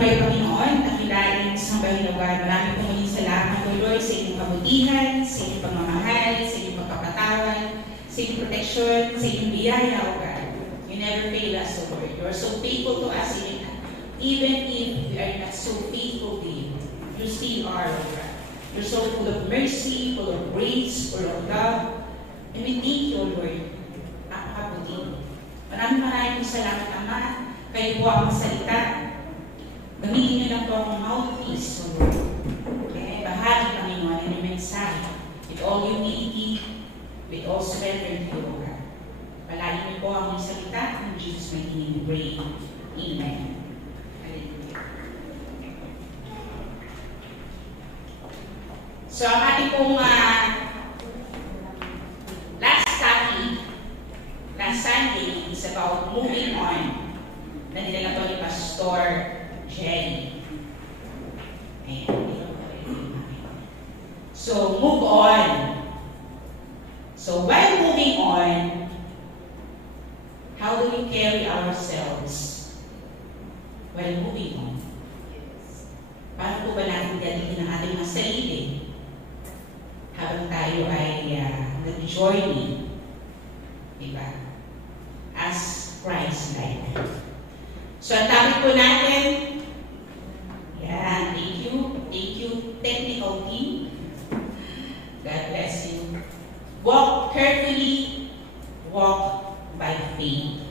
kayo, Panginoon, dakilain sa sambahin lugar. Maraming pong salamat, O Lord, sa inyong kabutihan, sa inyong pagmamahal, sa inyong pagkapatawan, sa inyong protection, sa inyong biyaya, O God. You never fail us, O Lord. You are so faithful to us, even if we are not so faithful to you. You still are, O God. You're so full of mercy, full of grace, full of love. And we thank you, O Lord. Napakabuti. Maraming salamat, Ama. Kayo po ang salita. Gamitin niyo lang po akong mouthpiece, O Lord. Okay? Bahagi, Panginoon, ng mensahe. With all humility, with all surrender to you, O God. Palayin niyo po ang salita. In Jesus' mighty name we pray. Amen. Hallelujah. So, ang ating pong last topic, last Sunday, is about moving on. Nandila po ni Pastor Jerry. Ayan. So, move on. So, while moving on, how do we carry ourselves while moving on? Paano po ba natin galitin ang ating mga sarili habang tayo ay nag-journey, diba? As Christ-like. So, ang topic po natin, yan, thank you, technical team. God bless you. Walk carefully, walk by faith.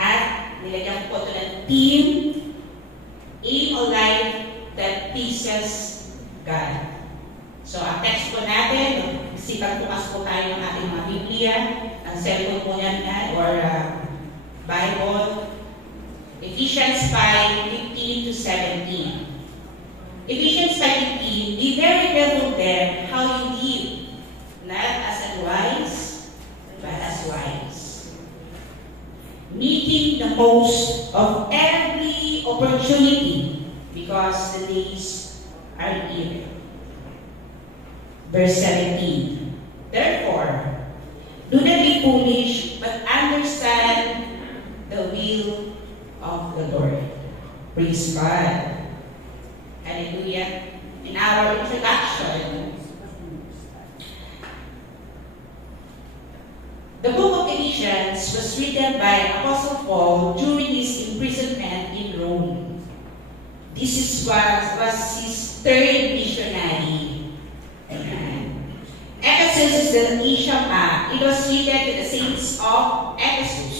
At nilagyan ko ito ng team, aim a life that pleases God. So, ang text po natin, sipag bukas po tayo ng ating mga Biblia, ang cellphone po yan, or Bible, Ephesians 5:15 to 17. Ephesians 5:15, be very careful then how you live, not as unwise, but as wise, making the most of every opportunity, because the days are evil. Verse 17, therefore, do not be foolish, but understand the will of the Lord. Praise God. Hallelujah. In our introduction, the book of Ephesians was written by Apostle Paul during his imprisonment in Rome. This was his third missionary. Ephesus is the Asia map. It was written to the saints of Ephesus.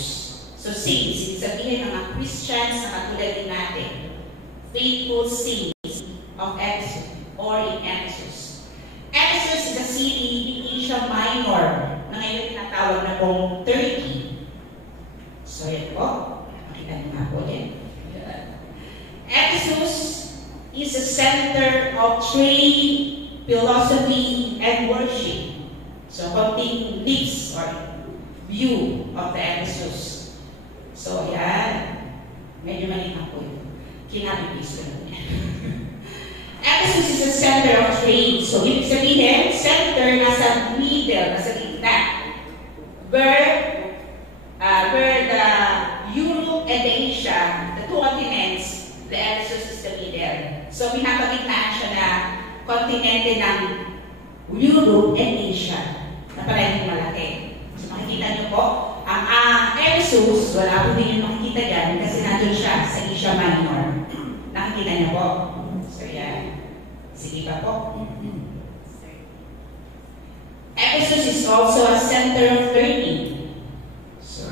So saints, ibig sabihin mga Christians na katulad din natin. Faithful saints of Ephesus or in Ephesus. Ephesus is a city in Asia Minor na ngayon tinatawag na pong Turkey. So yan po. Makita niyo nga po yan. Ephesus is a center of trade, philosophy, and worship. So konting list or view of the Ephesus. So, yan. Medyo malinaw po yun. Kinabibis ko lang yan. Ephesus is a center of trade. So, ibig sabihin, center nasa middle, nasa gitna. Where the Europe and the Asia, the two continents, the Ephesus is the middle. So, pinapagitnaan siya na kontinente ng Europe and Asia na parehong malaki. So, makikita niyo po, ang Ephesus, wala po din yung makikita dyan kasi nandun siya sa Asia Minor. Nakikita niyo po. So, yan. Sige pa po. Ephesus is also a center of learning. So,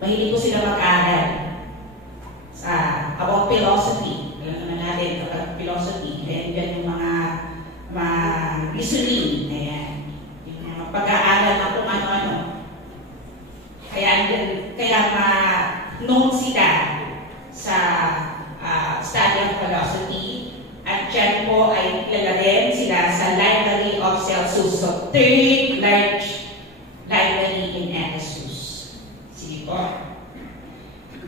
mahilig po sila mag-aral about philosophy. Alam naman natin kapag philosophy. Ayan dyan yung mga reasoning. Ayan. Yung mga pag-aaral na kung ano-ano. Kaya known sila sa study of philosophy. At dyan po ay ilalagay sila sa Library of Celsus. So, third large library in Ephesus. Sige po.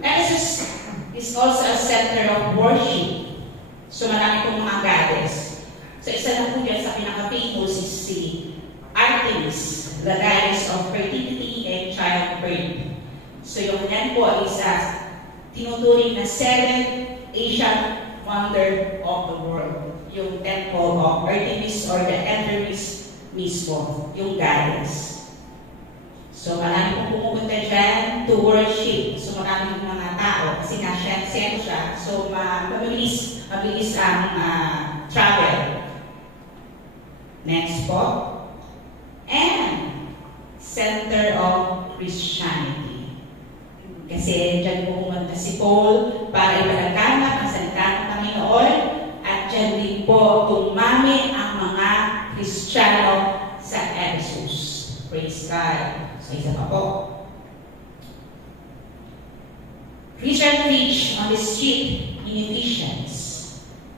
Ephesus is also a center of worship. So, marami pong mga goddess. So, isa na po dyan sa pinaka-famous is si Artemis, the goddess of fertility and childbirth. So, yung yan po is tinuturing na 7 Asian wonder of the world. Yung temple of Artemis or the Artemis mismo, yung goddess. So marami pong pumunta dyan to worship. So marami mga tao kasi nasa sentro siya. So mabilis ang travel. Next po. And center of Christianity. Kasi dyan po pumunta si Paul para ipalaganap ang salita ng Panginoon at dyan din po tumami ang mga Kristiyano sa Ephesus. Praise God. So isa pa po. Christian preach on the street in Ephesians.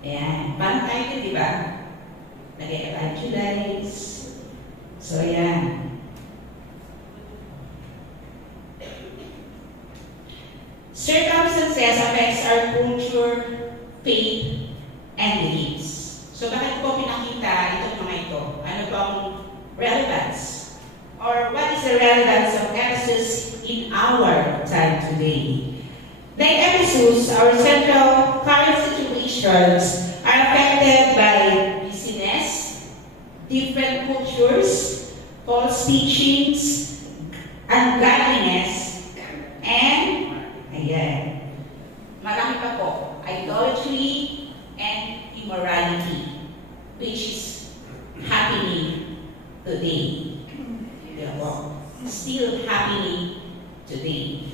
Ayan. Paano tayo ito, di ba? Nag-evangelize. So, ayan. Circumstances affects our culture, faith, and beliefs. So, bakit po pinakita itong mga ito? Ano bang relevance? Or what is the relevance of Ephesus in our time today? Like Ephesus, our central current situations are affected by busyness, different cultures, false teachings, ungodliness, and marami pa po, idolatry and immorality, which is happening today. Still happening today.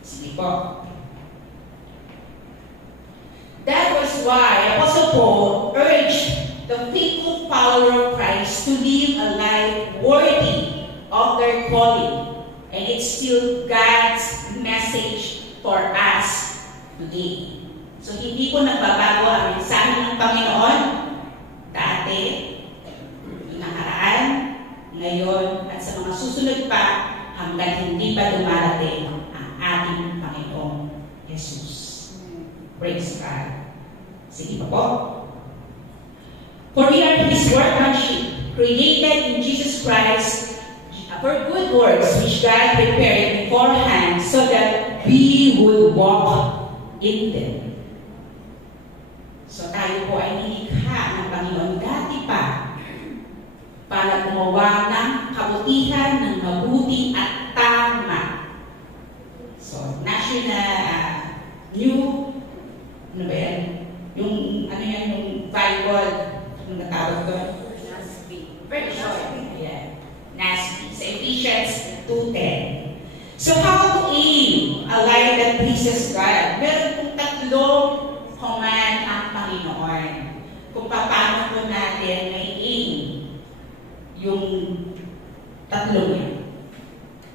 Sige po. That was why Apostle Paul urged the faithful follower of Christ to live a life worthy of their calling. And it's still God's message for us today. So hindi po nagbabago ang mensahe ng Panginoon dati, nakaraan, ngayon, at sa mga susunod pa hanggang hindi pa dumarating ang ating Panginoong Jesus. Praise God. Sige pa po. For we are His workmanship, created in Jesus Christ for good works which God prepared beforehand so that we would walk in them. So tayo po ay nilikha ng Panginoon dati pa para gumawa ng kabutihan ng mabuti at tama. So, new, ano ba yan? Yung Bible, yung natawag doon? Version. Yeah. NASB. Sa Ephesians 2:10. So, how to aim a life that pleases God? Meron pong tatlong command ang Panginoon. Kung paano po natin may aim yung tatlong yan.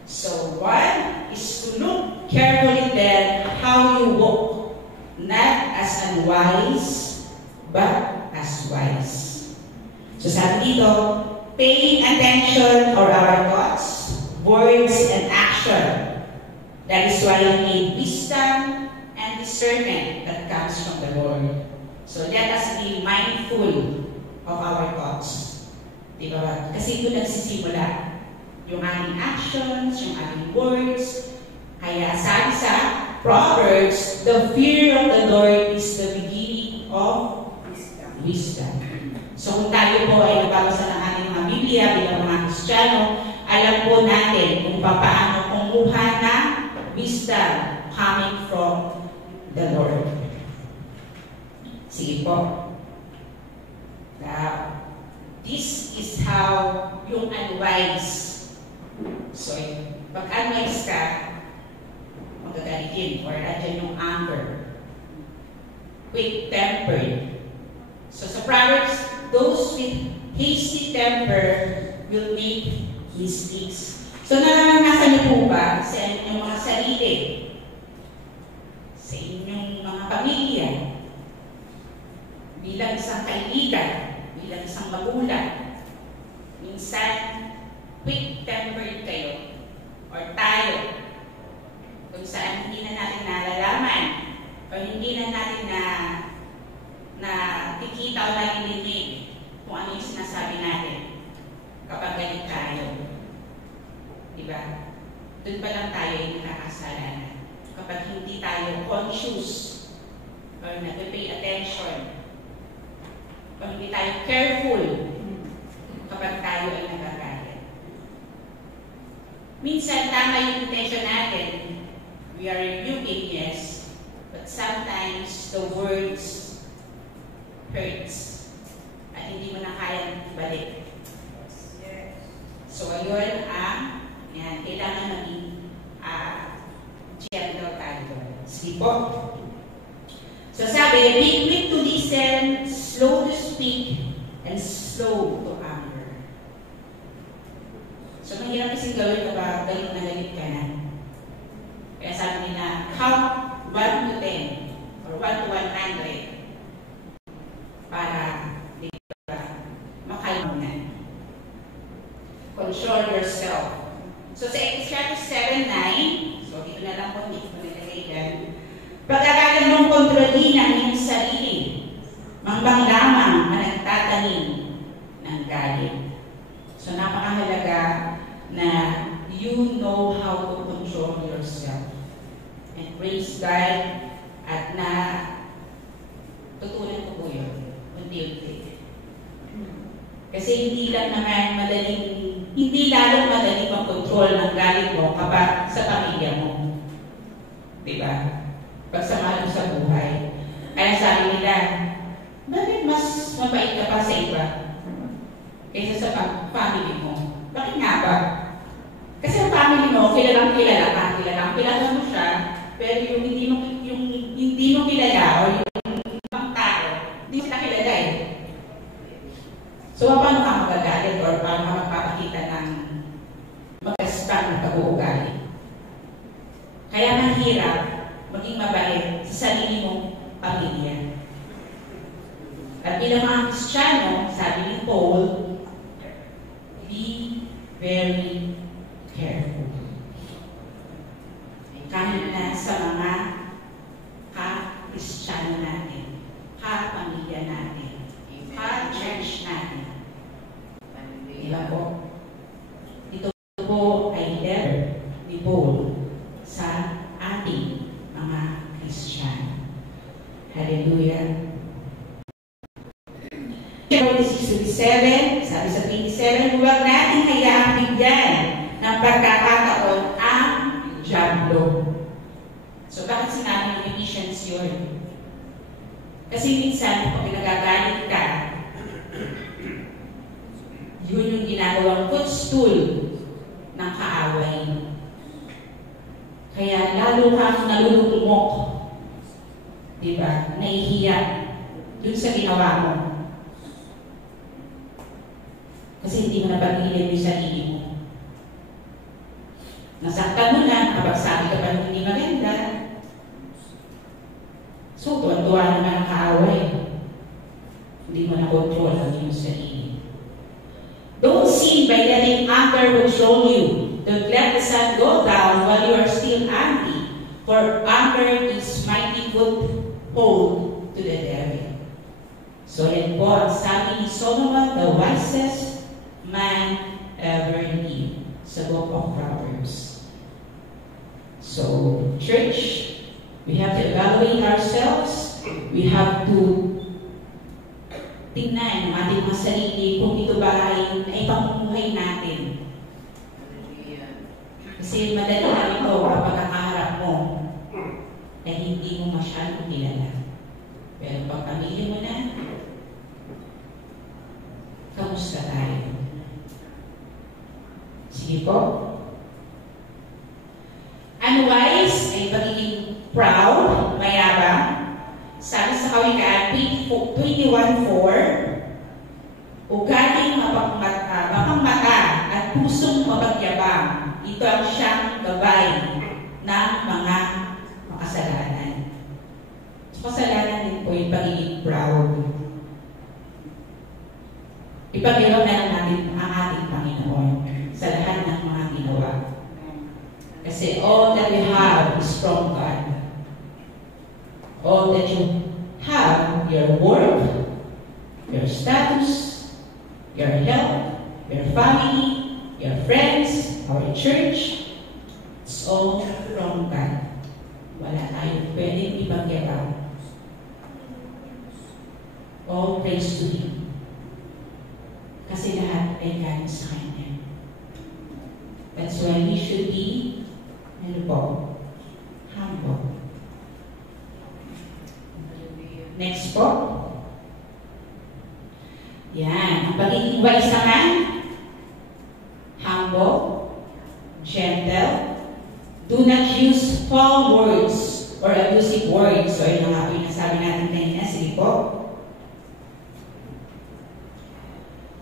So, one is to look carefully then how you walk, not as unwise, but as wise. So, sabi dito, paying attention for our thoughts, words, and action. That is why we need wisdom and discernment that comes from the Lord. So, let us be mindful of our thoughts. Diba? Kasi ito nagsisimula yung ating actions, yung ating words. Kaya sabi sa Proverbs, the fear of the Lord is the beginning of wisdom. So kung tayo po ay nagbabasa ng ating mga Biblia bilang mga Kristiyano, alam po natin kung paano kumuha ng wisdom coming from the Lord. Sige po. Now, this is how yung unwise. So, pag unwise ka, magagalitin or andyan yung anger. Quick-tempered. So, sa Proverbs, those with hasty temper will make mistakes. So, naranasan niyo po ba sa inyong mga sarili, sa inyong mga pamilya, bilang isang kaibigan, bilang isang magulang, minsan quick-tempered kayo or tayo kung saan hindi na natin nalalaman o hindi na natin na tikita o narinig kung ano yung sinasabi natin kapag galit tayo. Diba? Doon pa lang tayo yung nakakasalanan. kapag hindi tayo conscious or nag-pay attention o hindi tayo careful kapag tayo ay nagagalit. Minsan, tama yung intention natin. We are rebuking, yes, but sometimes the words hurts at hindi mo na kayang balik. So, ayun yan, kailangan maging gentle tayo. Sige po. So, sabi, be quick to listen, slow to speak, and slow to anger. So, mahirap kasing gawin kapag galit na galit ka na. Kaya sabi nila, count 1 to 10 or 1 to 100 para makalma na. Control yourself. So sa Ecclesiastes 7:9, so dito na lang po, hindi ko nilagay yan. Pag-aralan mong kontrolin ang iyong sarili, mangbang lamang na nagtatanim ng galit. So napakahalaga na you know how to control yourself. And praise God at na tutunan ko po yun, unti-unti. Kasi hindi lalong madaling mag-control ng galit mo kapag sa pamilya mo. Diba? Pagsamahan mo sa buhay. Kaya sabi nila, bakit mas mabait ka pa sa iba kaysa sa family mo? Bakit nga ba? Kasi ang family mo, kilalang kilala mo siya, pero yung hindi mo kilala o yung ibang tao, hindi sila kilala eh. So, paano ka magagalit or paano ka magpapakita ng mag-respect ng pag-uugali? Kaya mahirap maging mabait sa sarili mong pamilya. At bilang mga Kristiyano, sabi ni Paul, be very careful. Kahit na sa mga ka-Kristiyano natin, ka-pamilya natin, ka-church natin. Diba po? Ito po ay letter ni Paul sa ating mga Kristiyano. Hallelujah. 26-27, sabi sa 27, huwag natin hayaang bigyan ng pagkakataon ang diablo. So, bakit sinabi ng Ephesians yun? Kasi minsan, pag pinagagalit ka, yun yung ginagawang footstool ng kaaway. Kaya lalo kang nalulumok, diba? Nahihiya dun sa ginawa mo. Kasi hindi mo napag-iilin yung sarili mo. Nasaktan mo na, kapag sabi ka pa ng hindi maganda, so tuwan-tuwa naman ang kaaway. Hindi mo na-control ang iyong sarili. Don't sin by letting anger control you. Don't let the sun go down while you are still angry, for anger is mighty foothold to the devil. So yan po ang sabi ni Solomon, the wisest man ever lived, sa book of Proverbs. So, church, we have to evaluate ourselves. We have to tingnan ang ating mga sarili kung ito ba ay pamumuhay natin. Kasi madali lang ito kapag nakaharap mo ay hindi mo masyadong kilala. Pero pag pamilya mo na, kamusta tayo? Sige po. Unwise ay pagiging proud, mayabang. Sabi sa Kawikaan 21:4, ugaling mapangmata at pusong mapagyabang. Ito ang siyang gabay ng mga makasalanan. So, kasalanan din po yung pagiging proud. Ipagiraw na lang natin ang ating Panginoon sa lahat ng mga ginawa. Kasi all that we have is from God. All that you have, your work, your status, your health, your family, your friends, our church, it's all from God. pwedeng ipag-give-up. All praise to Him. Kasi lahat ay galing sa Kanya. That's why we should be, ano po, humble. Next po. Yan. Ang pagiging wise naman, humble, gentle, do not use foul words or abusive words. So, yun ang nga po yung nasabi natin kanina. Sige po.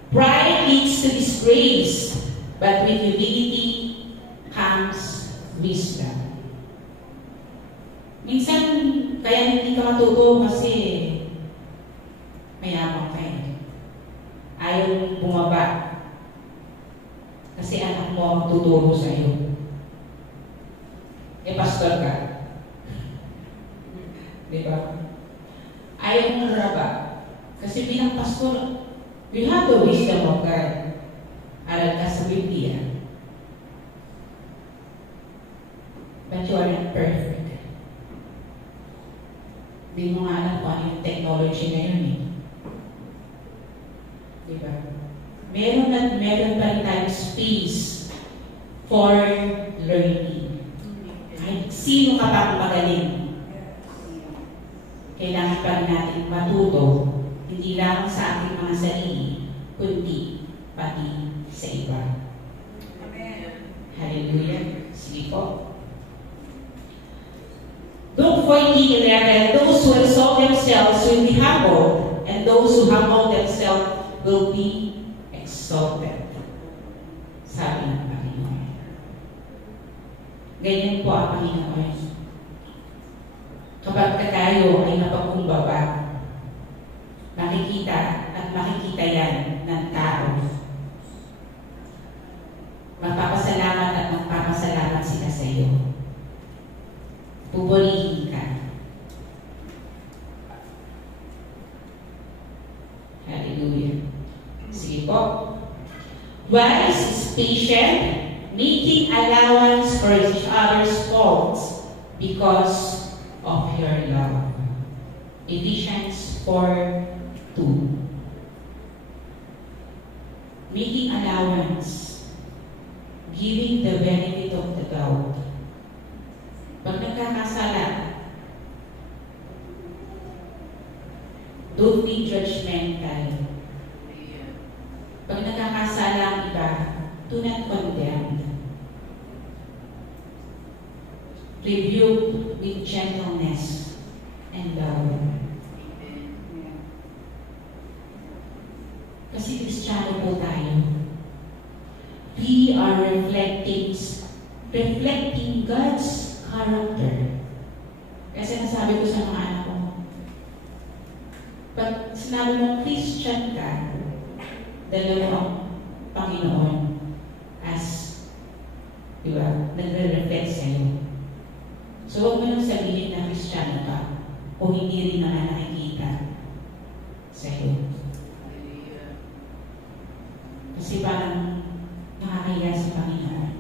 Pride leads to disgrace, but with humility comes wisdom. Minsan, kaya hindi ka matuto kasi mayabang ka eh. Ayaw bumaba. Kasi anak mo ang tuturo sa iyo. Eh, pastor ka. Diba? Ayaw mong raba. Kasi bilang pastor, you have the wisdom of God. Aral ka sa Biblia. But you are not perfect. Hindi mo nga alam kung ano yung technology ngayon eh. Diba? Meron pa rin tayong space for learning. Kahit sino ka pa magaling. Kailangan pa rin natin matuto, hindi lang sa ating mga sarili, kundi pati sa iba. Amen. Hallelujah. Sige po. Luke 14:11, those who exalt themselves will be humbled, and those who humble themselves will be exalted. Sabi ng Panginoon. Ganyan po ang Panginoon. Kapag tayo ay napagkumbaba, makikita at makikita yan ng tao. Magpapasalamat at magpapasalamat sila sa iyo. Pupurihin ka. Hallelujah. Sige po. Wise is patient, making allowance for each other's faults because of your love. Ephesians 4:2. Making allowance, giving the benefit of the doubt. Pag nagkakasala, don't be judgmental. Pag nagkakasala ang iba, do not condemn. Rebuke with gentleness and love. Kasi Kristiyano po tayo. We are reflecting God's character. Kasi nasabi ko sa mga anak ko, pag sinabi mo Christian ka, dalawang Panginoon as, di ba, nagre-reflect sa'yo. So, huwag mo nang sabihin na Kristiyano ka kung hindi rin naman nakikita sa'yo. Kasi parang nakakaya sa Panginoon.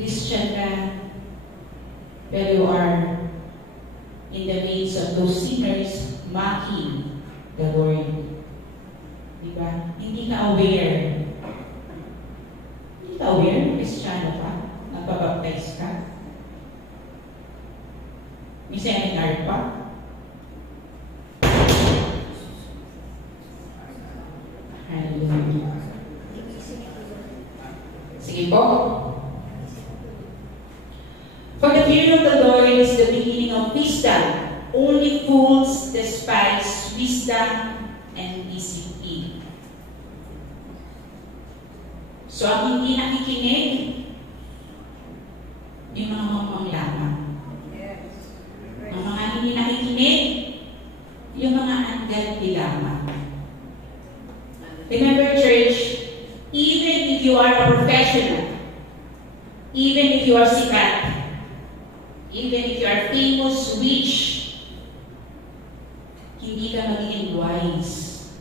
Christian ka, pero you are in the midst of those sinners mocking the Lord. Diba? Hindi ka aware. Hindi ka aware, Kristiyano ka, nagpabaptize ka. May seminar pa. Hallelujah. Sige po. For the fear of the Lord is the beginning of wisdom. Only fools despise wisdom and discipline. So, ang hindi nakikinig, yung mga mamang lamang. Ang mga hindi nakikinig, yung mga ungodly lamang. Remember, church, even if you are a professional, even if you are sikat, even if you are famous, rich, hindi ka magiging wise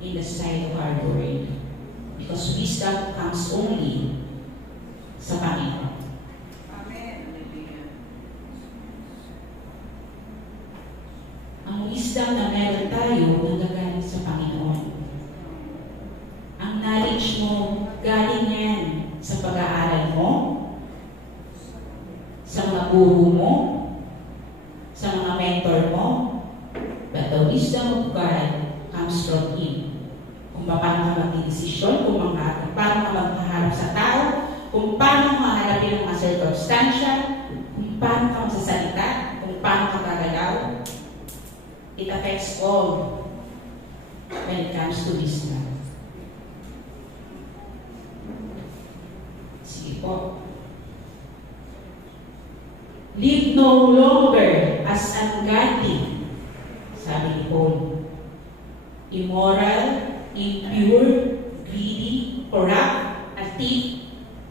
in the sight of our Lord. Because wisdom comes only sa Panginoon. Amen. tayo nanggagaling sa Panginoon. Ang knowledge mo, galing yan sa pag-aaral mo, sa mga guru mo, sa mga mentor mo, but the wisdom of God comes from Him. Kung paano ka magdidesisyon, kung paano ka maghaharap sa tao, kung paano ka haharapin ang mga circumstansya, kung paano ka magsasalita, kung paano ka gagalaw. It affects all when it comes to wisdom. Sige po. Live no longer as ungodly, sabi ni Paul. Immoral, impure, greedy, corrupt, a thief.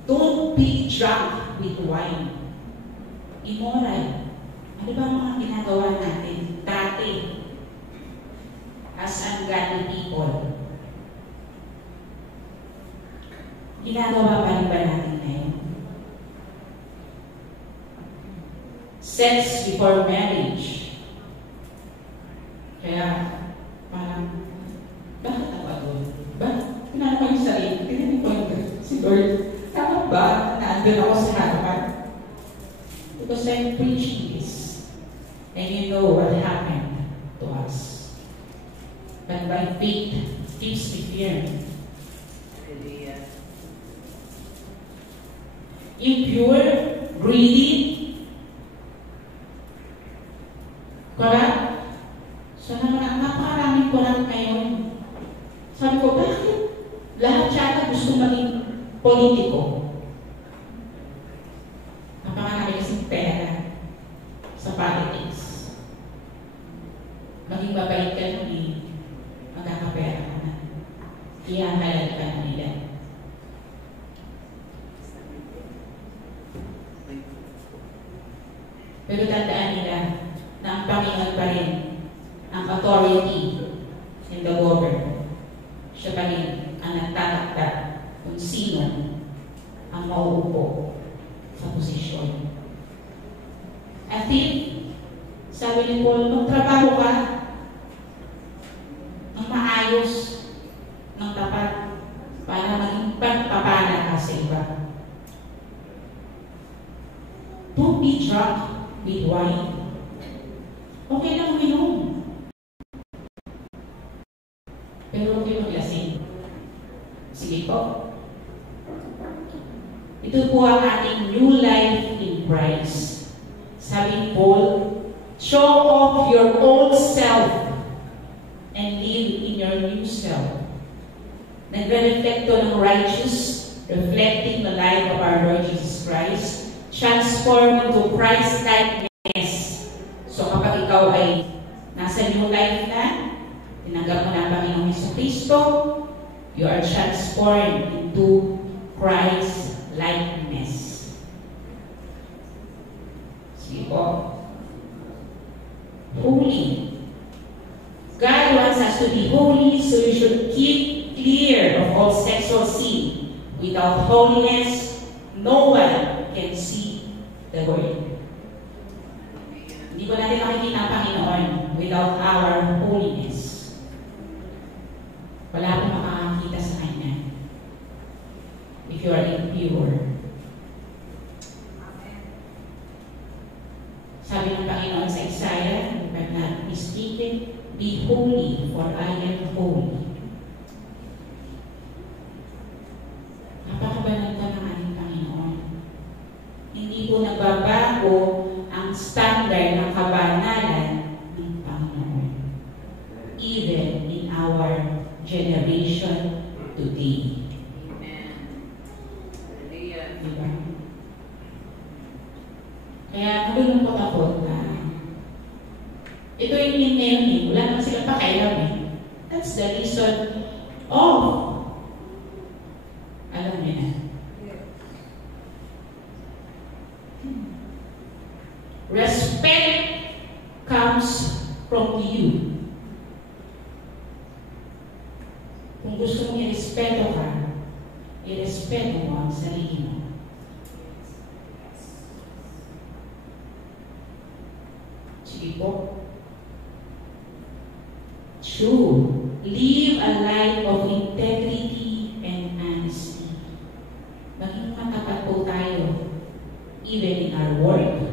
Don't be drunk with wine. Immoral. Ano ba ang mga ginagawa natin dati as ungodly people? Ginagawa pa rin ba natin ngayon? Sex before marriage. Kaya, parang, bakit ako doon? Bakit? Tinanong ko yung sarili. Tinanong ko yung si Lord. Tama ba? Naandun ako sa harapan? Because I'm preaching this. And you know what happened to us. But by faith, keeps me firm. Impure, greedy, corrupt. So naman, napakaraming corrupt ngayon. Sabi ko, bakit? Lahat yata gusto maging politiko. Napakarami kasing pera sa politics. Maging mabait ka nung magkakapera ka na. Iyahalal ka na nila. Pero tandaan nila na ang Panginoon pa rin ang authority in the government. Siya pa rin ang nagtatakda kung sino ang mauupo sa posisyon. At sabi ni Paul, magtrabaho ka ng maayos, ng tapat, para maging pagpapala ka sa iba. Don't be drunk with wine. Okay lang uminom. Pero okay maglasing. Sige po. Ito po ang ating new life in Christ. Sabi ni Paul, show off your old self and live in your new self. Nagre-reflect to ng righteous, reflecting the life of our Lord Jesus Christ, transformed into Christ-likeness. So kapag ikaw ay nasa new life na, tinanggap mo na ang Panginoong Jesucristo, you are transformed into Christ-likeness. Sige po. Holy. God wants us to be holy, so we should keep clear of all sexual sin. Without holiness, no one can see the Word. Hindi ko natin makikita ang Panginoon without our holiness. Wala akong makakakita sa Kanya if you are impure. Sabi ng Panginoon sa Isaiah, if I'm not mistaken, be holy, for I am holy. Napakabanal ka ng ating Panginoon. Hindi po nagbabago ang standard ng kabanalan ng Panginoon. Even in our generation today. Amen. Diba? Kaya nalulungkot ako na ito yung ngayon eh. Wala naman silang pakailam eh. That's the reason of alam niyo na. Respect comes from you. Kung gusto mong i-respeto ka, i-respeto mo ang sarili mo. Sige po. True. Live a life of integrity and honesty. Maging matapat po tayo, even in our work,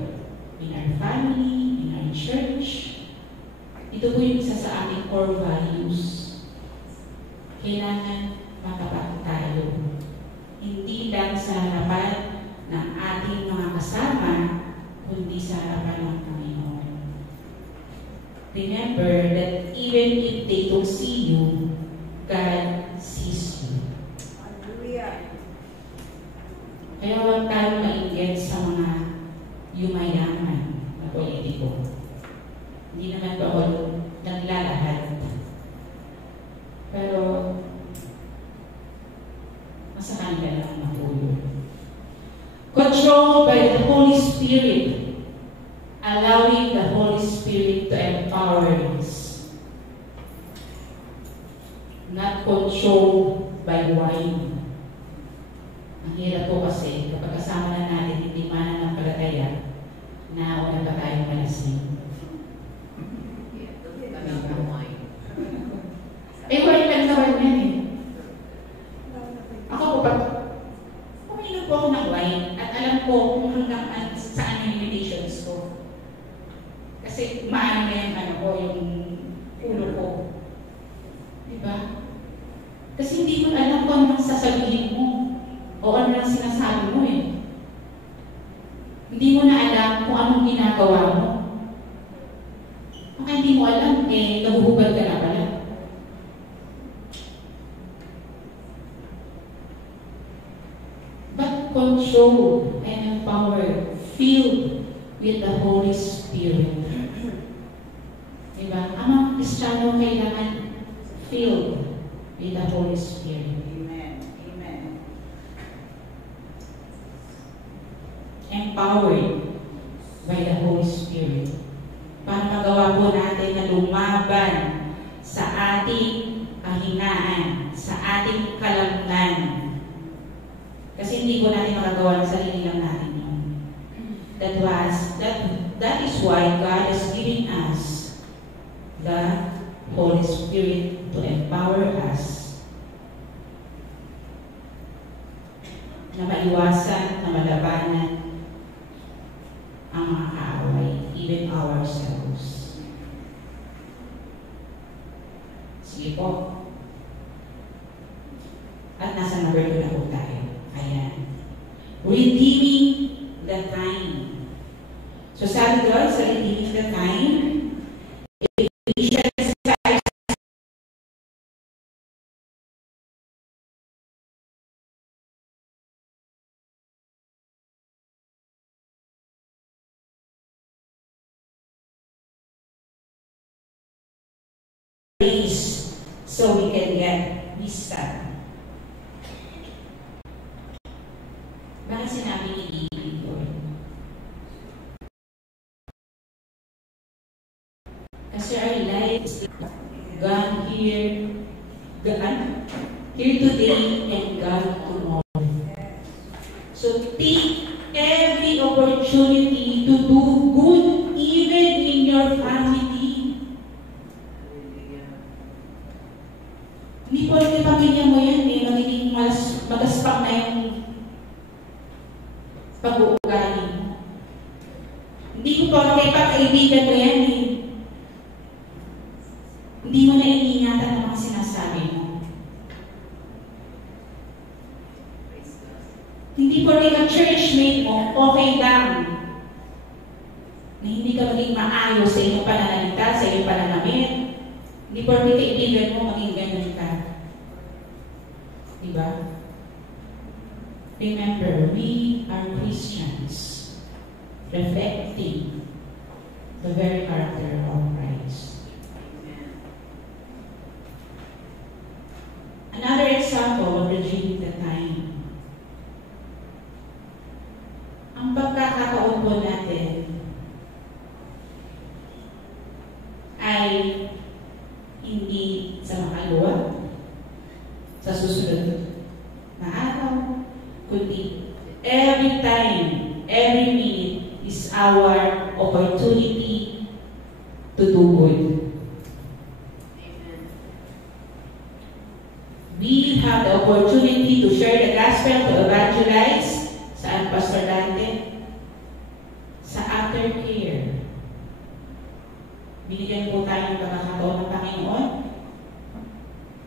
in our family, in our church. Ito po yung isa sa ating core values. Kailangan matapat tayo. Hindi lang sa harapan ng ating mga kasama, kundi sa harapan ng Panginoon. Remember that even if they don't see you, God sees you. Hallelujah. Kaya huwag tayo mainggit sa mga yumayaman na politiko. Hindi naman ba ako naglalahad. Pero, nasa kanila lang ang matulog. Controlled by the Holy Spirit, allowing the Holy Spirit to empower us. Not controlled by wine. Ang hirap po kasi, kapag kasama na natin, hindi mananampalataya, nauna pa tayong malasing. Wine lang naman yan eh. Ako po, pag uminom po ako ng wine, at alam ko kung hanggang saan yung limitations ko. Kasi maano na yung ulo ko. Diba? Kasi hindi mo alam kung anong sasabihin mo o ano lang sinasabi mo eh. Hindi mo na alam kung anong ginagawa mo. Kung hindi mo alam, nabuhubad ka na pala. But controlled and empowered, filled with the Holy Spirit. Diba? Ang mga Kristiyano kailangan filled with the Holy Spirit. Amen. Amen. Empowered by the Holy Spirit. Para magawa po natin na lumaban sa ating kahinaan, sa ating kalamnan. Kasi hindi po natin magagawa ng sarili lang natin yun. That is why God is giving us the Holy Spirit to empower us na maiwasan, na malabanan ang mga kaaway, even ourselves. Sige po. At nasa number 2 na po tayo. Ayan. Redeeming the time. So sabi doon sa redeeming the time, Ephesians 5, so we can get wisdom. Bakit sinabi ni dito? Kasi our life is gone here today and gone tomorrow. So take every opportunity to do good even in your family. Hindi po rin pamilya mo yan magiging magaspak na yung pag-uugali mo. Hindi ko po kay pagkaibigan mo yan Hindi mo na iniingatan ang mga sinasabi mo. Hindi po rin ang churchmate mo, okay lang na hindi ka maging maayos sa iyong pananalita, sa iyong pananamit. Hindi po rin kaibigan mo maging ganyan ka. Diba? Remember, we are Christians reflecting the very character of Christ. Another example of redeeming the time. Ang pagkakataon po natin ay hindi sa makalawa, sa susunod na araw, kundi every time, every minute is our opportunity to do good. We have the opportunity to share the gospel, to evangelize. Saan, Pastor Dante? Sa aftercare. Binigyan po tayo ng pagkakataon ng Panginoon.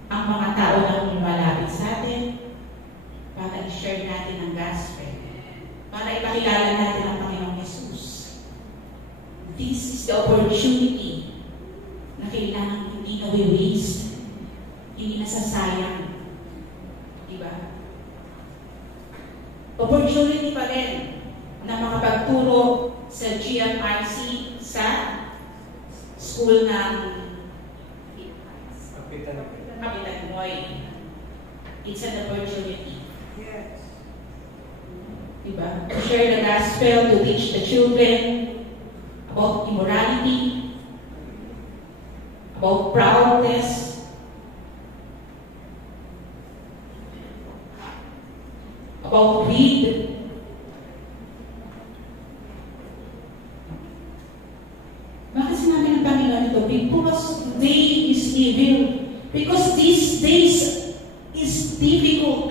Ang mga tao na lumalapit sa atin para i-share natin ang gospel. Para ipakilala natin ang Panginoong Jesus. This is the opportunity na kailangan hindi na-waste, hindi nasasayang. Diba? Opportunity pa rin na makapagturo sa GMRC sa school ng Kapitan Moy. It's an opportunity. Yes. Diba? To share the gospel, to teach the children about immorality, about proudness, about greed. Bakit sinabi ng Panginoon ito? Because day is evil. Because these days is difficult,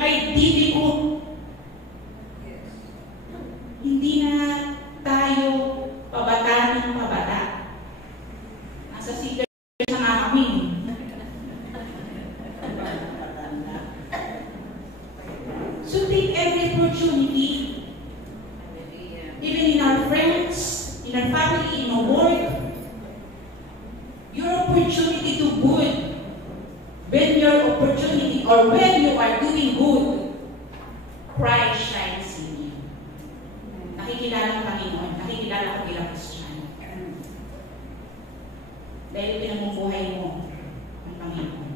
Hindi na tayo pabata ng pabata. Nasa senior na nga kami. So take every opportunity, even in our friends, in our family, in our work, your opportunity to good. When your opportunity or when you are doing good, Christ shines in you. Nakikilala ang Panginoon, nakikilala ko bilang Kristiyan. Dahil pinamumuhay mo ang Panginoon.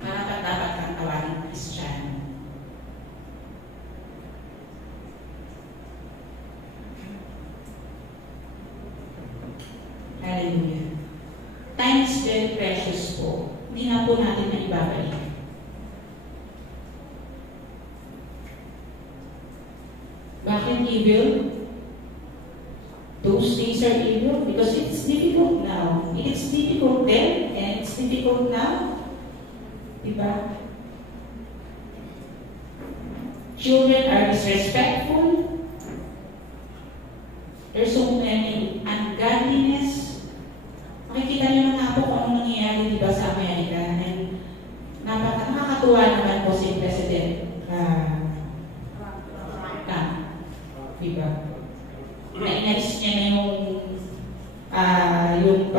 Para dapat kang tawagin Kristiyan. Hallelujah. Time is very precious po. Hindi na po natin na ibabalik. Bakit evil? Those days are evil because it's difficult now. It's difficult then and it's difficult now. Diba? Children are disrespectful. There's so many ungodliness. Makikita niyo na nga po kung anong nangyayari diba sa Amerika. And nakakatuwa naman po si President Trump. Diba? Na-inalis niya na yung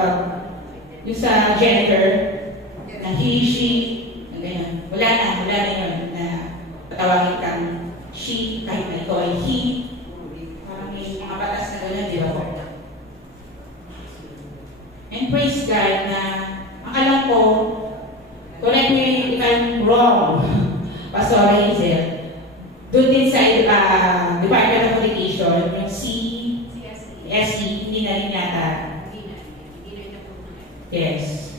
sa gender na he, she, na ganyan. Wala na yun na patawagin kang she, kahit na ito ay he. Parang may mga batas na ganyan, di ba po? And praise God na ang alam ko, correct me if I'm wrong, Pastor Hazel, doon din sa Department of Education, yung SE, hindi na rin yata. Yes.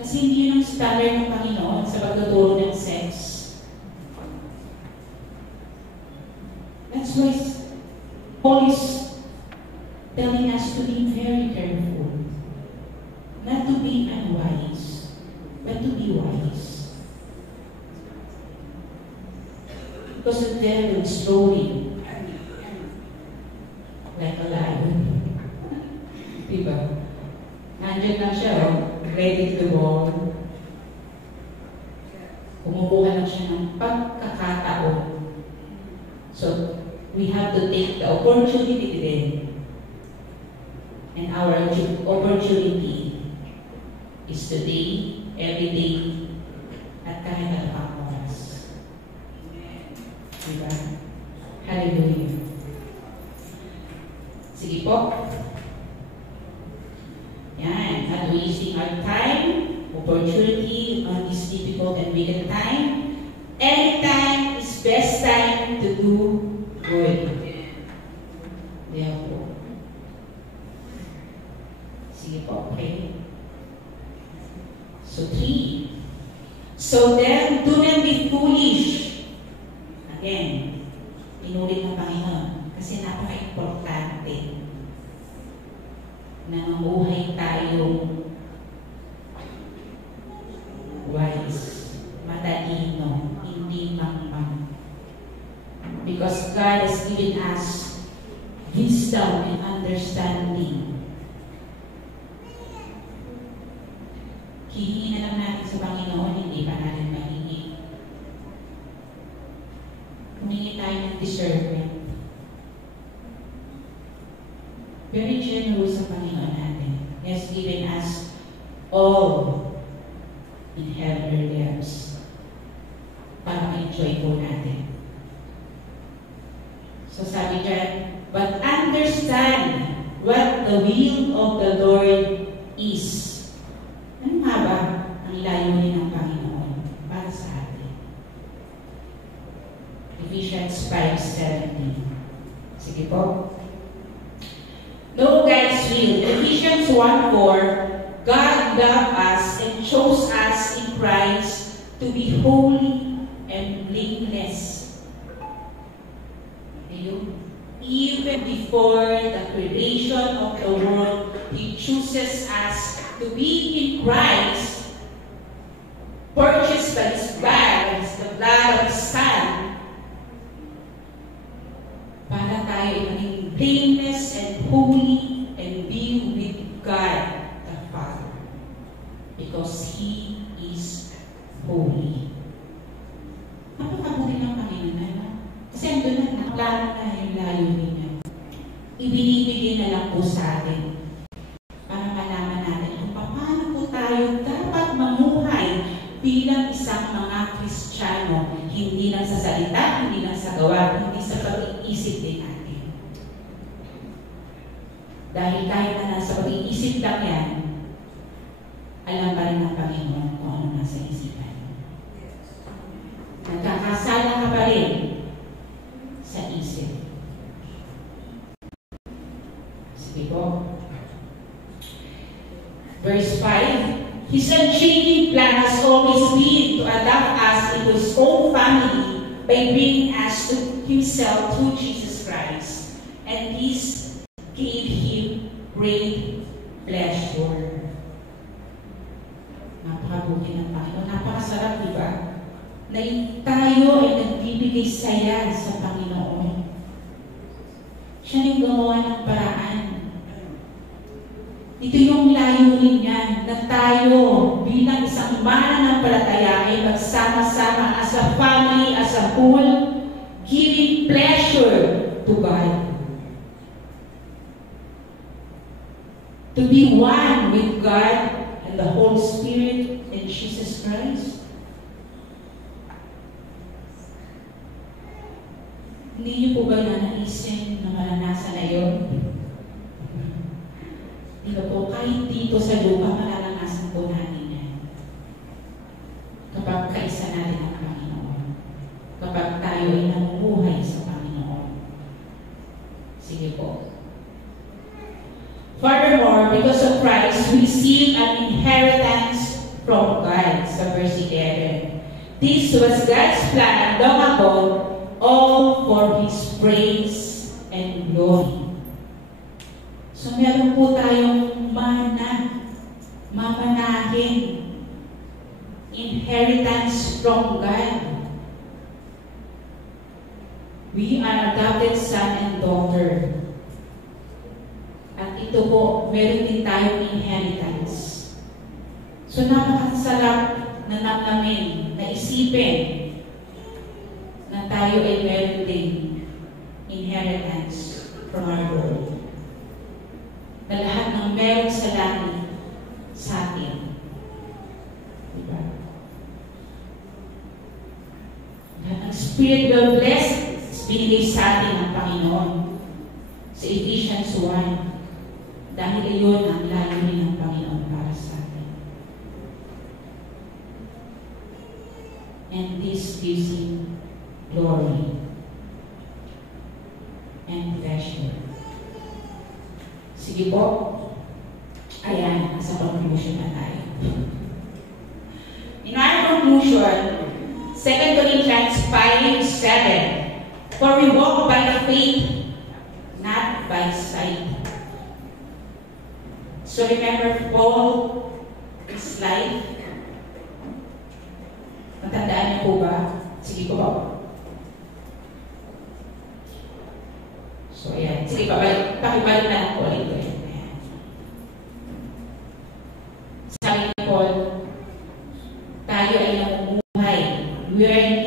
Kasi hindi yun ang standard ng Panginoon sa pagtuturo ng sex. That's why Paul is telling us to be very careful. Not to be unwise, but to be wise. Because the devil is roaring like a lion. Diba? Nandiyan lang siya, ready to go. Kumukuha lang siya ng pagkakataon. So, we have to take the opportunity din. And our opportunity is today, every day, at kahit ano pang oras. Diba? Hallelujah. Sige po. Yan. Not wasting our time, opportunity on this difficult and wicked time. Any time is best time to do good. Therefore. Sige po, okay. So 3. So then, do not be foolish. Again, inulit ng Panginoon. Kasi napaka-importante na mamuhay tayong wise. Because God has given us wisdom and understanding. Hihingi na lang natin sa Panginoon, hindi pa natin mahingi. Humingi tayo ng discernment. Very generous sa Panginoon natin. He has given us all in heavenly realms para ma-enjoy po natin. So sabi dyan, but understand what the will of the Lord is. Ano nga ba ang layunin ng Panginoon para sa atin? Ephesians 5:17. Sige po. Know God's will. Ephesians 1:4, God loved us and chose us in Christ to be holy and blameless. Even before the creation of the world, He chooses us to be in Christ, purchased by His blood, the blood of His Son, para tayo ay maging blameless and holy and be with God the Father, because He is holy. Napakabuti ng Panginoon, ano? Kasi ando na, naklaro na yung layunin niya. Ibinibigay na lang po sa atin para malaman natin kung paano po tayo dapat mamuhay bilang isang mga Kristiyano, hindi lang sa salita, hindi lang sa gawa, hindi sa pag-iisip din natin. Dahil kahit na nasa pag-iisip lang yan, alam pa rin ng Panginoon kung ano nasa isipan. Nagkakasala ka pa rin sa isip. Sige po. Verse 5, His unchanging plan has always been to adopt us into His own family by bringing us to Himself through Jesus Christ. And this gave Him great pleasure. Napakabuti ng Panginoon. Napakasarap, di ba? Na tayo ay nagbibigay saya sa Panginoon. Siya yung gumawa ng paraan. Ito yung layunin niya, na tayo bilang isang mananampalataya ay magsama-sama as a family, as a whole, giving pleasure to God. To be one with God and the Holy Spirit and Jesus Christ. Hindi niyo po ba nanaisin na maranasan na yun? Di ba po, kahit dito sa lupa, mararanasan po natin yan. Kapag kaisa natin ang Panginoon. Kapag tayo ay namumuhay sa Panginoon. Sige po. Furthermore, because of Christ, we receive an inheritance from God, sa verse 11. This was God's plan long ago, all for His praise and glory. So meron po tayong mamanahin, inheritance from God. We are adopted son and daughter. At ito po, meron din tayong inheritance. So napakasarap na namnamin, na isipin, na tayo ay meron din inheritance from our Lord. Na lahat ng meron sa langit sa atin. Diba? Lahat ng spiritual blessings binigay sa atin ng Panginoon. Sa Ephesians 1. Dahil iyon ang layunin ng Panginoon para sa atin. And this gives Him glory and pleasure. Sige po. Ayan, nasa conclusion na tayo. In our conclusion, 2 Corinthians 5:7, for we walk by faith, not by sight. So remember Paul's life? Natandaan niyo po ba? Sige po. Sige, pakibalik na lang po ulit. Sabi ni Paul, tayo ay namumuhay. We are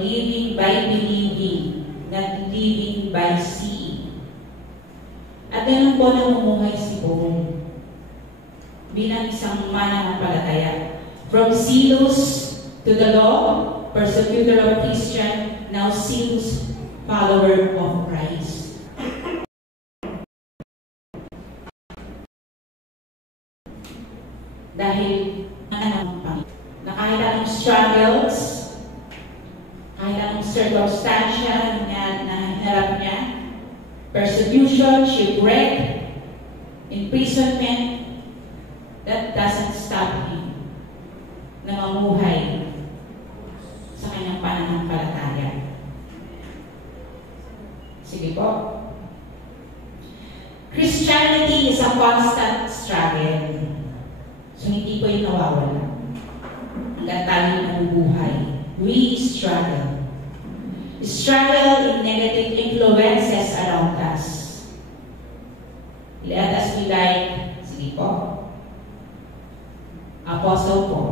living by believing, not living by seeing. At ganun po namumuhay si Paul bilang isang mananampalataya. From zealous to the law, persecutor of Christian, now zealous follower of Christ. Dahil na kahit anong struggles, kahit anong circumstantial na naharap niya, persecution, shipwreck, imprisonment, that doesn't stop him na mamuhay sa kanyang pananampalataya. Sige po. Christianity is a constant struggle. So hindi po yung nawawala. Hanggang tayo nabubuhay. We struggle. Struggle in negative influences around us. Let us be like, sige po, Apostle Paul,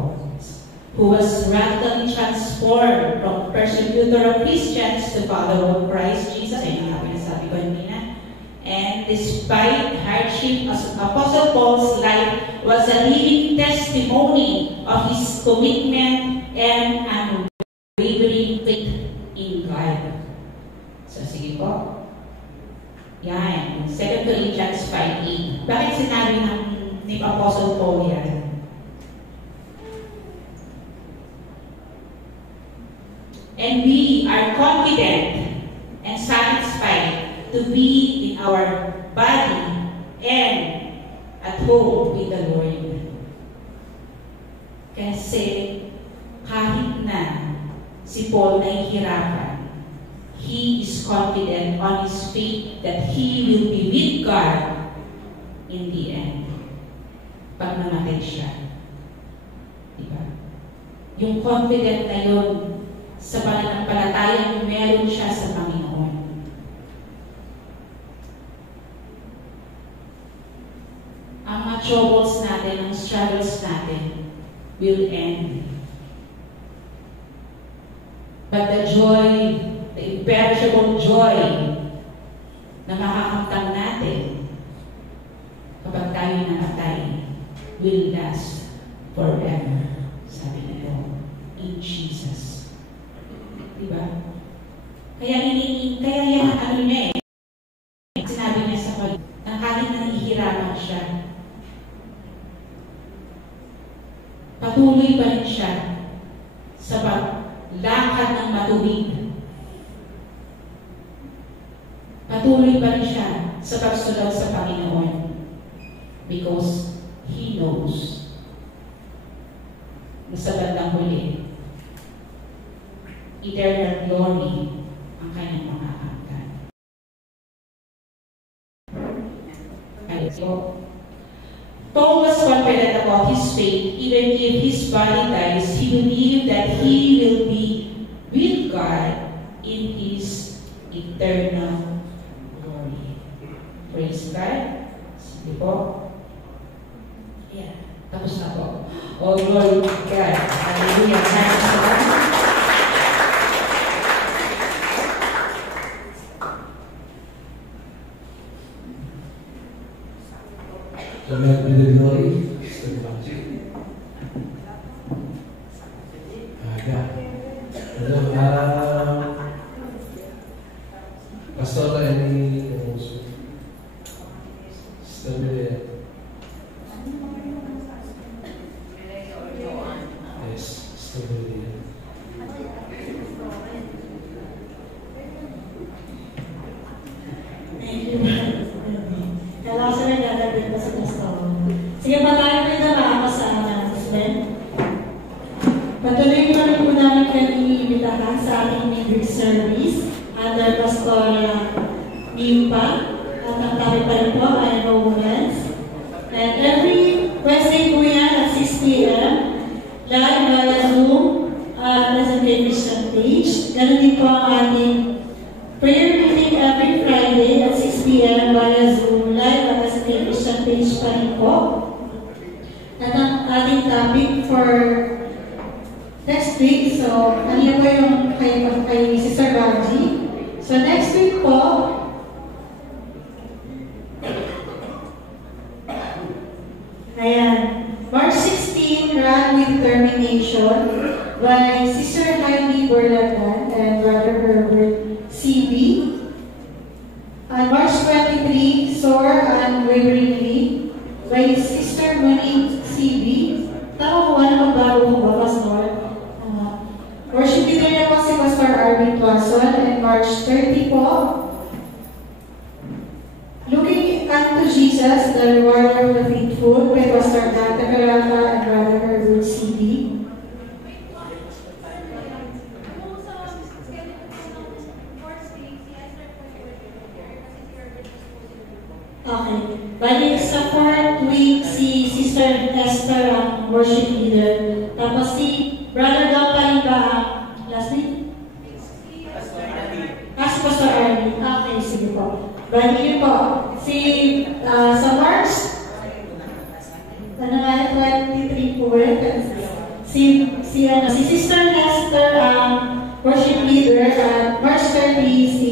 who was radically transformed from persecutor of Christians to follower of Christ Jesus. Ayun ang pinasabi ko kanina. And despite hardship, Apostle Paul's life was a living testimony of his commitment and unwavering faith in God. So, sige po. Yan. 2 Corinthians 5:8. Bakit sinabi ni Apostle Paul yan? And we are confident and satisfied to be in our body and at home with the Lord. Kasi kahit na si Paul nahihirapan, he is confident on his faith that he will be with God in the end. Pag namatay siya. Diba? Yung confident na yun, sa pananampalatayang meron siya sa Panginoon. Ang mga troubles natin, ang struggles natin, will end. But the joy, the imperishable joy na makakamtan natin kapag tayo namatay, will last forever. Sabi nito, in Jesus. Diba? Kaya yan ano niya eh. Sinabi niya sa Paul, na kahit nahihirapan siya, patuloy pa rin siya sa paglakad ng matuwid. Patuloy pa rin siya sa pagsunod sa Panginoon. Because he knows na sa bandang huli, eternal glory ang kanyang makakangkan. So, Paul was confident about his faith. Even if his body dies, he believed that he will be with God in his eternal glory. Praise God. Sige po. Yeah. Tapos na po. Oh, glory to God. Hallelujah. Thank you. To God be the glory. Pastor, any yes, stability. Sige, patayo kayo na ako sa announcement. Patuloy pa rin po namin kayo iniimbitahan sa ating midweek service under Pastor Nimpa. At ang tayo pa rin po ay Romans. And every Wednesday po yan at 6 p.m. live via Zoom at Present Day Christian page. Ganun din po ang ating prayer meeting topic for next week. So, ano po yung kay Sister Raji. So, next week po, ayan, March 16, Run with Determination by Sister Heidi Borlagan and Brother Herbert C.B. On March 23, Soar Unwaveringly by Sister Monique C.B. Tama po ba na magbago po ba, Pastor? Worship leader na po si Pastor Arvin Tuason. And March 30 po, Looking unto Jesus, the Rewarder of the Faithful by Pastor Dante Peralta and Brother Herbert C.B. Okay. Bali, sa 4th week, si Sister Esther ang worship leader. Tapos si Brother Gopal ba last week? Si Pastor Arby. Okay, sige po. Bali yun po. Sa March, ano nga, 23 po si Sister Esther ang worship leader. At March 30, si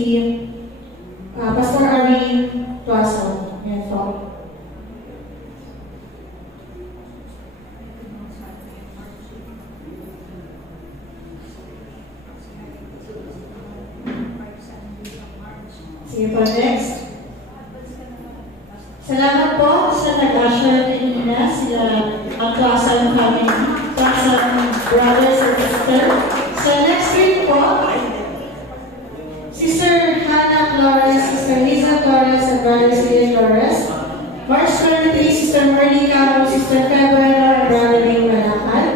Pastor Arby Tuason. Yan po. Sige po, next. Salamat po sa nag-usher kanina, sila ang Tuason family, Tuason brothers and sisters. So next week po, Sister Hannah Flores, Sister Lisa Flores, and Brother Celia Flores. March 23, Sister Marley Caro, Sister February, and Brother Ray Malakal.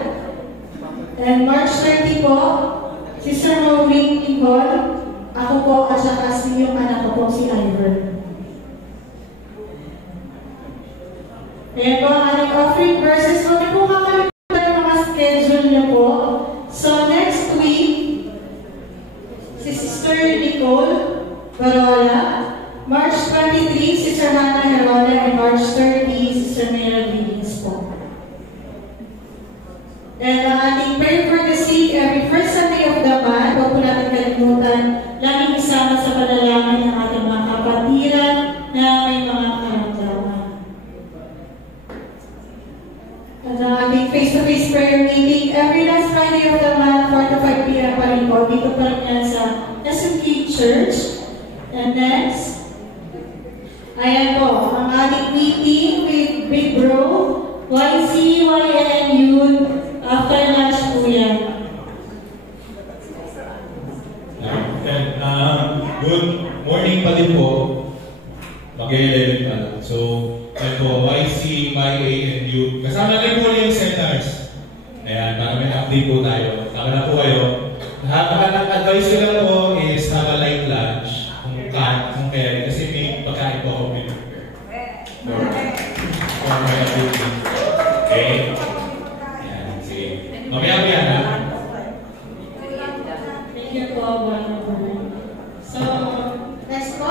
And March 30 po, Sister Maureen Nicole, ako po at saka yung anak ko po si Ivor. Ayan po ang ating offering verses. Huwag niyo po kakalimutan ang mga schedule niyo po. So next week, si Sister Nicole Barola, March 23, Sister Hannah Herola, and March 30, Sister Mira Wiggins po. And ang ating prayer for the sick every first Sunday of the month, huwag po natin kalimutan, laging isama sa panalangin ng ating mga kapatiran na may mga karamdaman. At ang ating face-to-face prayer meeting every last Friday of the month, 4 to 5 p.m. pa rin po. Dito pa rin yan sa SMK Church. And next, ayan po, ang ating meeting with Big Bro, YC, YN, Youth, after lunch po yan. Good morning pa din po. Mag-11 pa lang. So, ito, YC, YA, and Youth. Kasama rin po yung seminars. Ayan, para may update po tayo. Tama na po kayo. Ang advice ko lang po is have a light lunch. Kung kaya, kasi may pagkain po ako pinag-prepare. For my ability. Okay? Ayan, sige. Mamaya na. Thank you po, So, next po.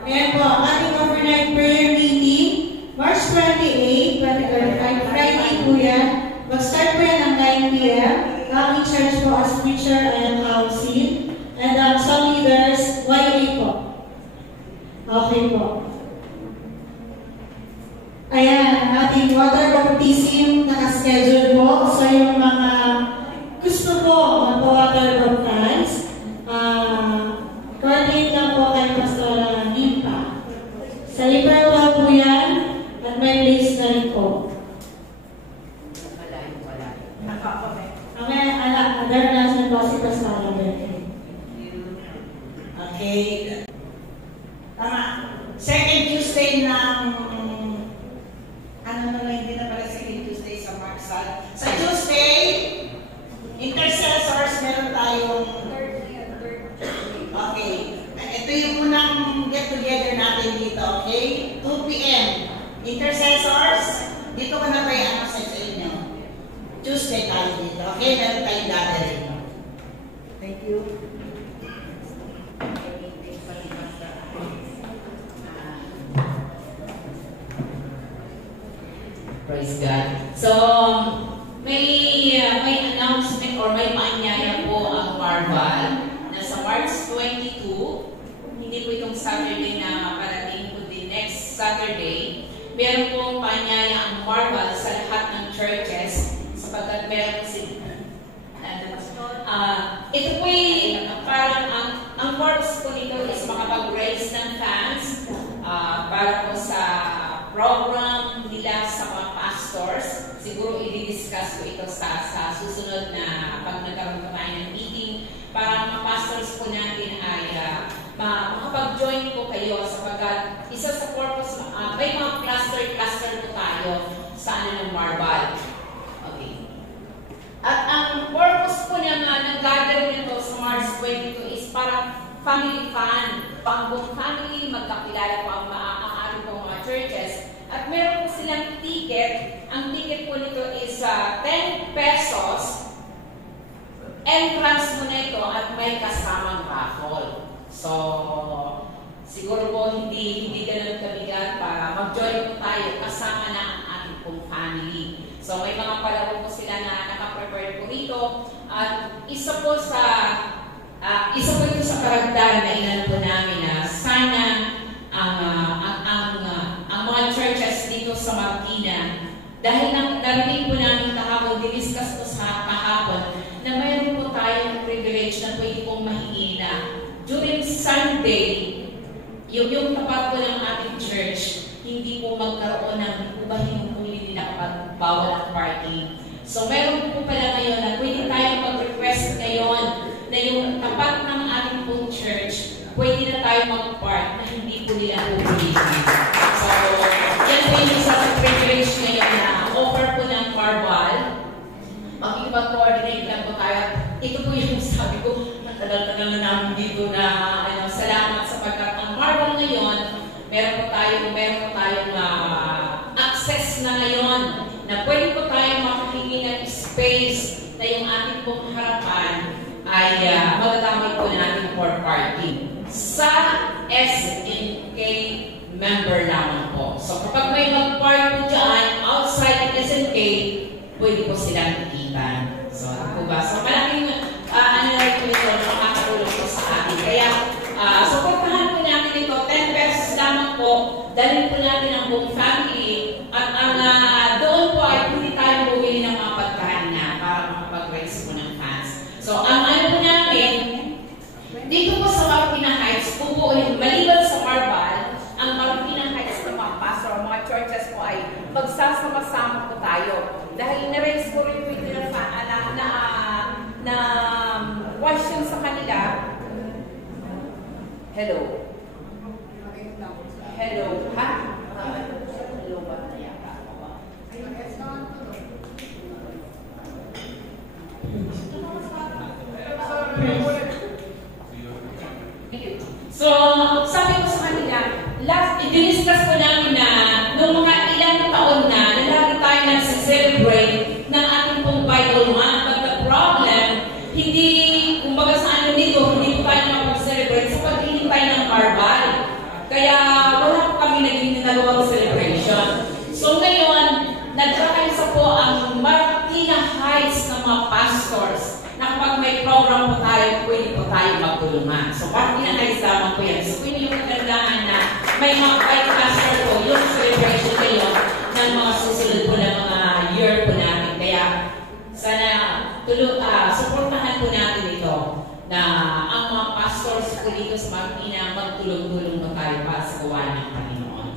Ayan po, ang ating overnight prayer meeting, March 28, 2025, Friday po yan. Mag-start po yan ng 9 p.m. Ang in-charge po as preacher and council. And some leaders, YA po. Okay po. Ayan, ang ating water baptism naka-schedule po. So yung mga gusto po mag-water baptize, coordinate lang po kay Pastor Nimpa. Sa Liverpool po yan, at may place na rin po. Other national po si Pastor Okay. Tama. Second Tuesday ng hindi na pala second Tuesday sa Marsal. Sa Tuesday, intercessors, meron tayong okay. Ito yung unang get together natin dito, okay? 2 p.m. Intercessors, dito ko na kayo ano sa inyo. Tuesday tayo dito, okay? Meron tayong gathering. Thank you. Praise God. So, may announcement or may paanyaya po ang Marval na sa March 22, hindi po itong Saturday na parating po din next Saturday, meron pong paanyaya ang Marval sa lahat ng churches sapagkat meron si ito po parang ang purpose po nito is makapag-raise ng funds para po sa program nila sa mga pastors. Siguro i-discuss ko ito sa susunod na pag nagkaroon pa tayo ng meeting para mga pastors po natin ay makapag-join po kayo sapagkat isa sa purpose, may mga cluster po tayo sa ng Marval. Okay. At ang purpose po ng nag-gather nito sa March 22 is para family fun. Pangbong family, magkakilala po ang maaari po mga churches. At meron po silang ticket. Ang ticket po nito is 10 pesos. Entrance mo na ito at may kasamang raffle. So, siguro po hindi ganun kabigat para mag-join po tayo kasama na ang ating pong family. So, may mga palaro po sila na nakaprepare po rito. At isa po ito sa karagdagan na ilan po namin na sana ang mga churches dito sa Marikina, dahil narinig po namin kahapon, diniscuss po sa kahapon, na mayroon po tayong privilege na pwede pong mahingi na during Sunday, yung tapat po ng ating church, hindi po magkaroon ng hinuli nila kapag bawal ang parking. So, meron po pala ngayon na pwede tayong mag-request ngayon na yung tapat ng ating pong church, pwede na tayo mag-park na hindi po nila ubulitin. So, yan po yung isa sa privilege ngayon na offer po ng Marval. Makikipag-coordinate lang po tayo. Ito po yung sabi ko, matagal-tagal na namin dito na salamat sapagkat ang Marval ngayon, meron po tayong access na ngayon na pwede po tayong makahingi ng space na yung ating pong harapan ay magagamit po natin for parking. Sa SNK member lamang po. So kapag may mag-park po dyan outside SNK, pwede po silang ikitan. So ano po ba? So malaking rin po ito makakatulong po sa atin. Kaya supportahan po natin ito. 10 pesos lamang po. Dalhin po natin ang buong family. At doon po ay hindi tayo bumili ng mga pagkain na para makapag-raise po ng funds. So ang ano po namin, dito po sa Marikina Heights, pupuunin, maliban sa Marval, ang Marikina Heights na mga pastor, mga churches po ay magsasama-sama po tayo. Dahil na-raise ko rin po ito na question sa kanila. Hello? Hello? Ha? Hello ba? So, sabi ko sa kanila, i-discuss ko namin na noong mga ilang taon na lagi tayo nag-celebrate ng ating pong Bible month. But the problem, hindi, kumbaga sa ano dito, hindi po tayo makapag-celebrate sa paghihintay ng Marval. Kaya wala po kami naging nagawang celebration. So ngayon, nagkakaisa po ang Marikina Heights ng mga pastors na kapag may program po tayo, pwede po tayo magtulungan. So Marikina Heights lamang po yan. So yun yung kagandahan na may mga pastor po, yung celebration kayo ng mga susunod po na mga year po natin. Kaya sana supportahan po natin ito na ang mga pastors po dito sa Marikina magtulong-tulong po tayo para sa gawa ng Panginoon.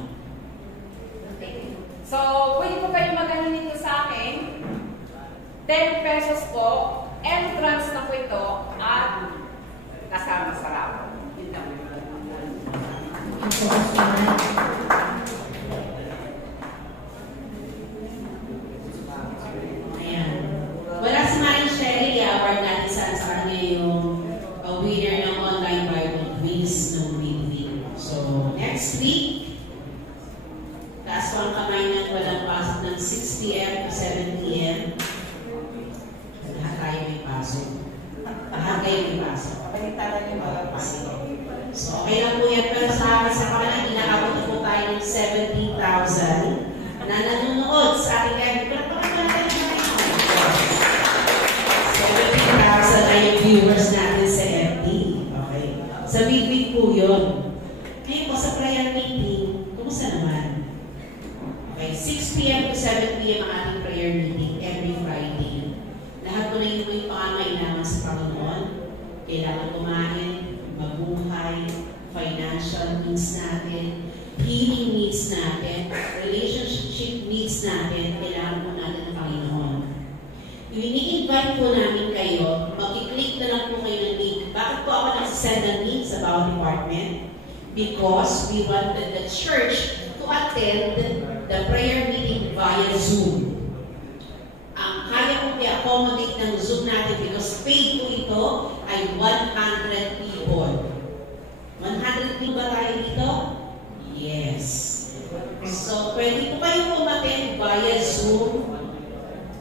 Okay. So, pwede po kayo magano nito sa akin. 10 pesos po, entrance na po ito at kasama sa raffle. Yun lang. Ayan. Wala si Maring Sherry, award natin sa kanya yung winner ng online Bible quiz ng weekly. So, next week, taas ko ang kamay ng walang pasok ng 6 p.m. to 7 p.m. Lahat tayo may pasok. Lahat kayo may pasok. Pagkitaran niyo mga pasok. So, okay lang po yan. Pero sa kanila, inakabot na po tayo ng 70,000 na nanonood sa ating viewers natin sa FB. Okay? Sa big po yun. Ngayon po sa prayer meeting, kumusta naman? Okay, 6 p.m. to 7 p.m. ang ating prayer meeting every Friday. Lahat po na yung pangangailangan sa Panginoon. Kailangan kumain, mabuhay, financial needs natin, healing needs natin, relationship needs natin, kailangan po natin ng Panginoon. Ini-invite po namin kayo, mag-click na lang po kayo ng link. Bakit po ako nagsasend ng link sa bawat department? Because we wanted the church to attend the prayer meeting via Zoom. Kaya po i-accommodate ng Zoom natin because paid po ito ay 100 people. 100 people ba tayo dito? Yes. So, pwede po kayo umattend via Zoom.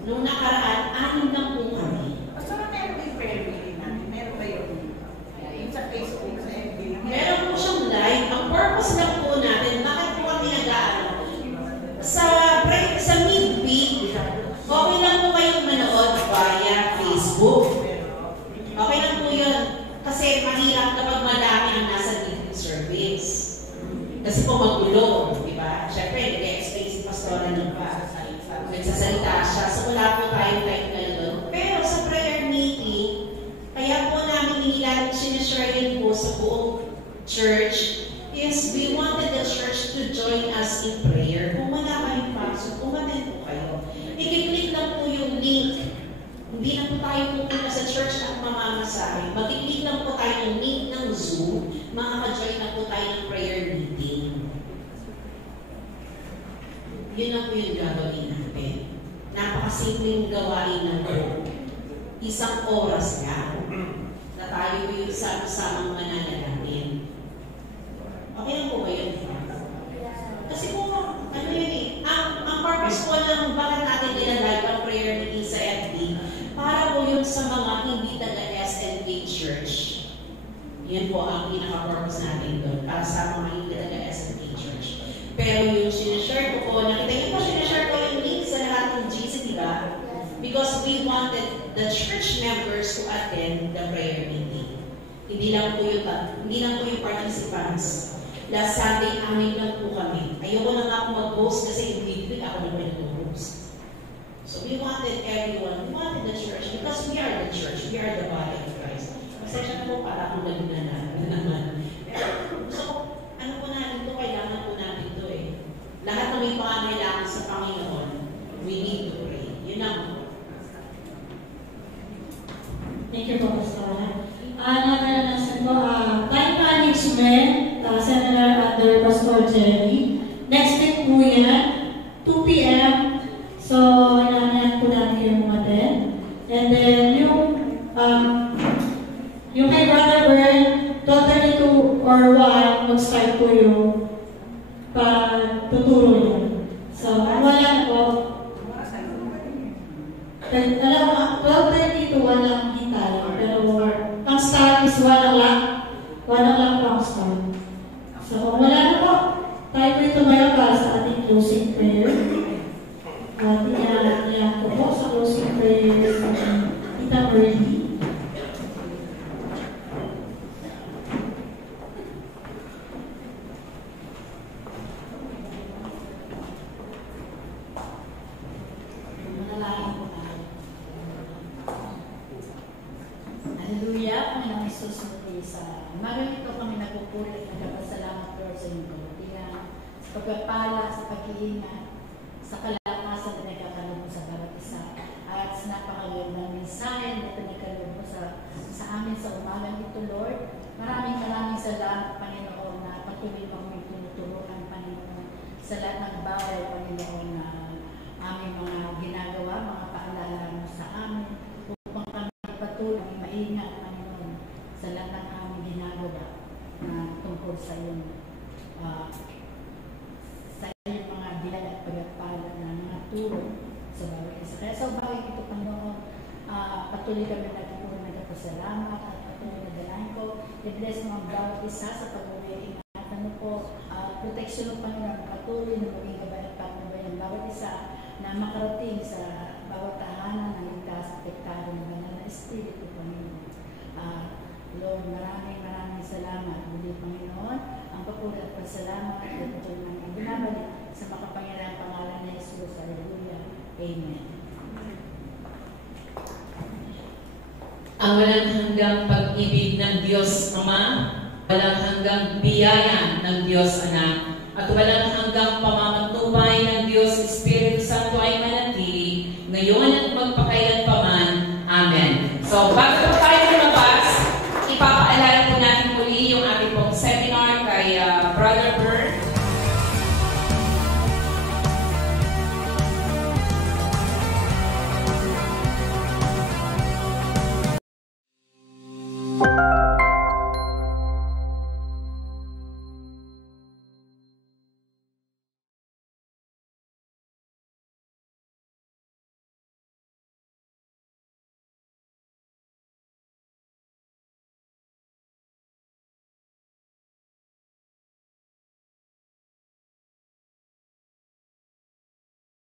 Nung nakaraan, 6 lang po kami. Basta meron yung prayer meeting natin. Meron ba yun? Yung sa Facebook, sa FB. Meron po siyang live. Ang purpose lang po natin, bakit po kami nag-aano? Sa midweek, okay lang po kayong manood via Facebook. Okay lang po yun. Kasi mahirap kapag madami ang nasa midweek service. Kasi po magulo, di ba? Siyempre, nag-explain si Pastora nung pa. Nagsasalita siya. So wala po tayong time na doon. Pero sa prayer meeting, kaya po namin hinilang sinashare din po sa buong church is we wanted the church to join us in prayer. Kung wala kayong pasok, umattend po kayo. I-click lang po yung link. Hindi na po tayo pupunta sa church at mamamasahe. Mag-click lang po tayo ng link ng Zoom. Makaka-join na po tayo ng prayer meeting. Yun na po yung gagawin natin. Napakasimpleng gawain na po. 1 oras lang na tayo po yung sama-samang mananalangin. Okay lang po ba yun? Kasi po, ano yun eh, ang purpose po lang bakit natin nilalive ang prayer meeting sa FB para po yung sa mga hindi taga-SNK Church. Yan po ang pinaka-purpose natin doon para sa mga hindi taga-SNK Church. Pero yung sinashare ko po, nakita niyo po, sinashare ko yung link sa lahat ng GC, di ba? Because we wanted the church members to attend the prayer meeting. Hindi lang po yung participants. Last Sunday, amin lang po kami. Ayoko na nga ako mag-host kasi hindi ako na mag-host. So we wanted everyone, we wanted the church because we are the church, we are the body of Christ. Pasensya na po para akong naging naman. So, ano po natin ito? Kailangan po natin ito eh. Lahat na may pangangailangan sa Panginoon, we need to pray. Yun ang Thank you po, Pastor. Nananasan ko, time management, seminar under Pastor Jerry. Next week po yan, 2 p.m. So, kailangan po natin yung umaten. And then, yung kay Brother Bern, 12:32 or 1, mag-start po yung tuturo niya. So, wala po. Alam mo, 12:30 to 1 lang hintay. Pero, ang start is 1 o'clock. 1 o'clock po ang start. So, kung wala na po, tayo po tumayo para sa ating closing prayer. At iyan ko po sa closing prayer sa Tita Merly. Hallelujah, Panginoong Isus, sa umagang ito kami nagpupuli at nagpapasalamat Lord sa inyong kabutihan, sa pagpapala, sa pag-iingat, sa kalakasan na nagkakalob mo sa bawat isa, at sa napakagandang mensahe na pinagkalob mo sa amin sa umagang ito, Lord. Maraming salamat, Panginoon, na patuloy mo kami tinuturuan, Panginoon, sa lahat ng bawal, Panginoon, na aming mga ginagawa, mga paalala mo sa amin, upang kami patuloy maingat, Panginoon, sa lahat ng aming ginagawa na tungkol sa iyong mga diyan at pagpapala na mga turo sa bawat isa. Kaya sa bagay ito, Panginoon, patuloy kami nagpapasalamat at patuloy na dalahin ko. I-bless mo ang bawat isa sa pag-uwi. Ingatan mo po, proteksyon ng Panginoon, patuloy na maging gabay at patnubay ng bawat isa na makarating sa bawat tahanan ng ligtas at pektado ng banal na Espiritu, Panginoon. Lord, maraming salamat. Muli, Panginoon, ang papuri at pasalamat at ito namin binabalik sa makapangyarihang pangalan ni Jesus. Hallelujah. Amen. Ang walang hanggang pag-ibig ng Diyos Ama, walang hanggang biyaya ng Diyos Anak, at walang hanggang pamamatnubay ng Diyos Espiritu Santo ay manatili ngayon